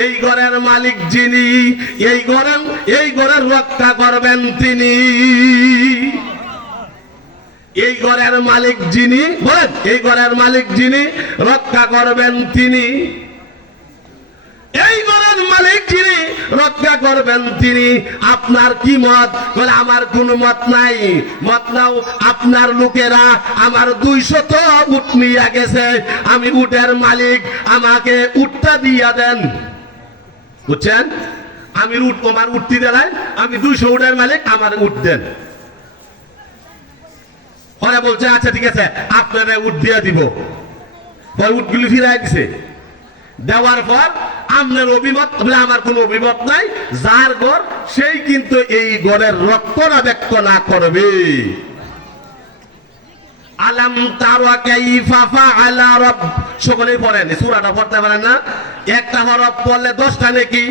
এই ঘরের মালিক যিনি, এই ঘরের এই ঘরের রক্ষা করবেন তিনি। এই ঘরের মালিক যিনি, বলেন, এই ঘরের মালিক যিনি রক্ষা করবেন তিনি। এই ঘরের মালিক যিনি রক্ষা করবেন তিনি, আপনার কি মত? বলে, আমার কোন মত নাই। মত নাও, আপনার লোকেরা আমার দুইশত উঠ নিয়ে গেছে। আমি উটের মালিক, আমাকে উটটা দিয়া দেন। বুঝছেন? আমি উট আমার উঠতি দেলাই, আমি দুইশো উটের মালিক, আমার উট দেন। ওরা বলছে আচ্ছা ঠিক আছে, আপনারা উঠ দিয়ে দিব। পরে উটগুলি ফিরাই দিছে। দেওয়ার পর আপনার অভিমত আমার কোনো অভিমত নাই, যার ঘর সেই কিন্তু এই ঘরের রক্ষণাবেক্ষণা করবে। আলাম তারা কাইফা ফাআলা রাব। সকলেই পড়েন সূরাটা পড়তে পারেন না? একটা হরফ পড়লে দশটা নাকি?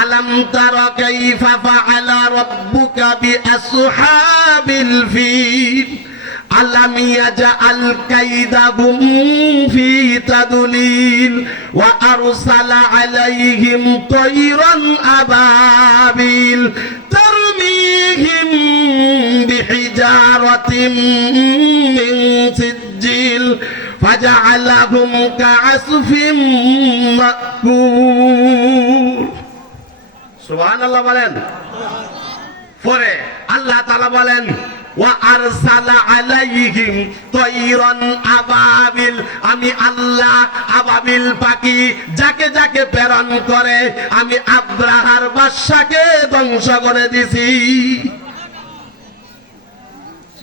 আলাম তারা কাইফা ফাআলা রাব্বুকা বিআসহাবিল ফিল আলাম ইয়াজআল কাইদাহুম ফি তাদলিল। ওয়া আরসালা আলাইহিম তায়রান আবাবিল। بحجارة من سجيل فجعلهم كعصف مأكول সুবহান আল্লাহ বলেন পরে আল্লাহ তাআলা বলেন ওয়া আরসালা আলাইহিম তায়রান আবাবিল আমি আল্লাহ আবাবিল পাখি যাকে যাকে প্রেরণ করে আমি আব্রাহার বাদশাকে ধ্বংস করে দিছি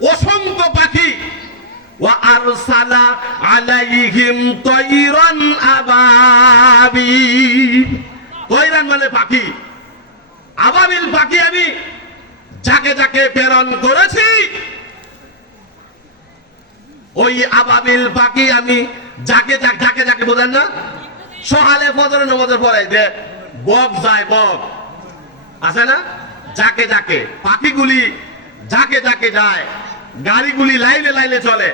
অসংখ্য পাখি وأرسل عليهم طيرا أبابيل তৈরান মানে পাখি আবাবিল পাখি আমি যাকে যাকে প্রেরণ করেছি ওই আবাবিল পাখি আমি যাকে যাকে যাকে যাকে বোঝেন না সকালে ফজর নামাজের পরে যে বক যায় বক আছে না যাকে যাকে পাখিগুলি যাকে যাকে যায় গাড়িগুলি লাইনে লাইনে চলে।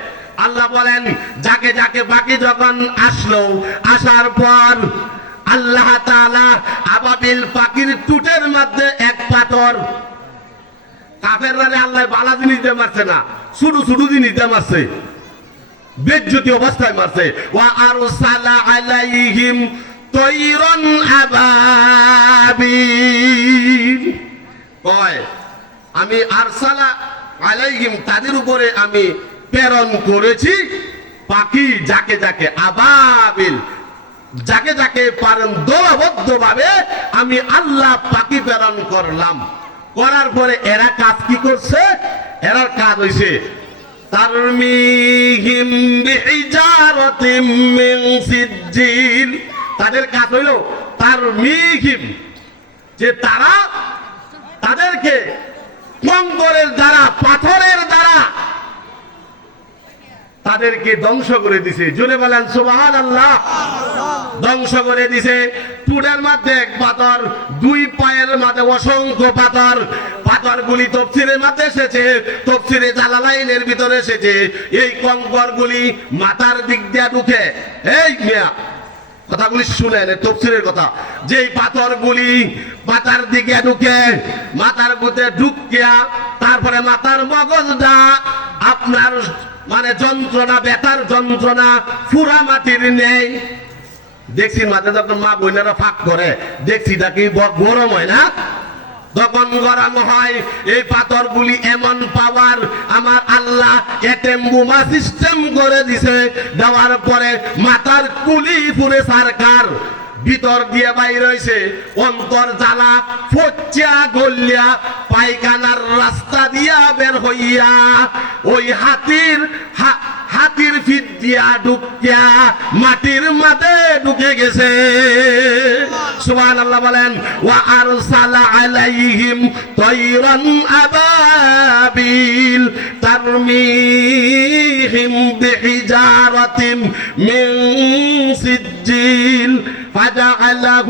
আল্লাহ বলেন, যাকে যাকে বাকি যখন আসলো, আসার পর আল্লাহ আবাবিল পাখির টুটের মধ্যে এক পাথর। কাফের রানে আল্লাহ বালা জিনিস দিয়ে মারছে না, শুধু শুধু জিনিস দিয়ে মারছে। বেজ্জতি অবস্থায় মারছে। ওয়া আরসালা আলাইহিম তৈরন আবাবিল। কয়, আমি আরসালা আলাইহিম, তাদের উপরে আমি প্রেরণ করেছি। পাখি যাকে যাকে আবাবিল, যাকে যাকে পারেন দলবদ্ধ ভাবে আমি আল্লাহ পাখি প্রেরণ করলাম। করার পরে এরা কাজ কি করছে? এরার কাজ হইছে তাদের কাজ হইল তারমিহিম, যে তারা তাদেরকে কঙ্করের দ্বারা, পাথরের দ্বারা তাদেরকে ধ্বংস করে দিছে। জোরে বলেন সুবহান আল্লাহ ধ্বংস করে দিছে। টুডের মধ্যে এক পাথর, দুই পায়ের মাঝে অসংখ্য পাথর। পাথরগুলি তফসিরের মধ্যে এসেছে তফসিরে জালালাইনের ভিতরে এসেছে। এই কঙ্করগুলি মাথার দিক দিয়ে ঢুকে। এই মিয়া কথাগুলি শুনেন এই তফসিরের কথা। যে পাথরগুলি মাথার দিকে ঢুকে, মাথার গুতে ঢুকিয়া, তারপরে মাথার মগজটা আপনার মানে যন্ত্রণা বেতার যন্ত্রণা ফুরা মাটির নেই। দেখছি মাঝে যখন মা বোনেরা ফাঁক করে, দেখছি নাকি গরম হয় না। তখন গরম হয়, এই পাথরগুলি এমন পাওয়ার আমার আল্লাহ এটেম বোমা সিস্টেম করে দিছে। দেওয়ার পরে মাথার কুলি পুরে সরকার, ভিতর দিয়ে বাইর হইছে। অন্তর জ্বালা, ফচ্চা গলিয়া, পায়খানার রাস্তা দিয়া বের হইয়া, ওই হাতির হাতির ফিট দিয়া ঢুকিয়া মাটির মাঝে ঢুকে গেছে। সুবহান আল্লাহ বলেন, ওয়া আরসালা আলাইহিম তৈরান আবাবিল মিন সিজ্জিল ফাজআলাহু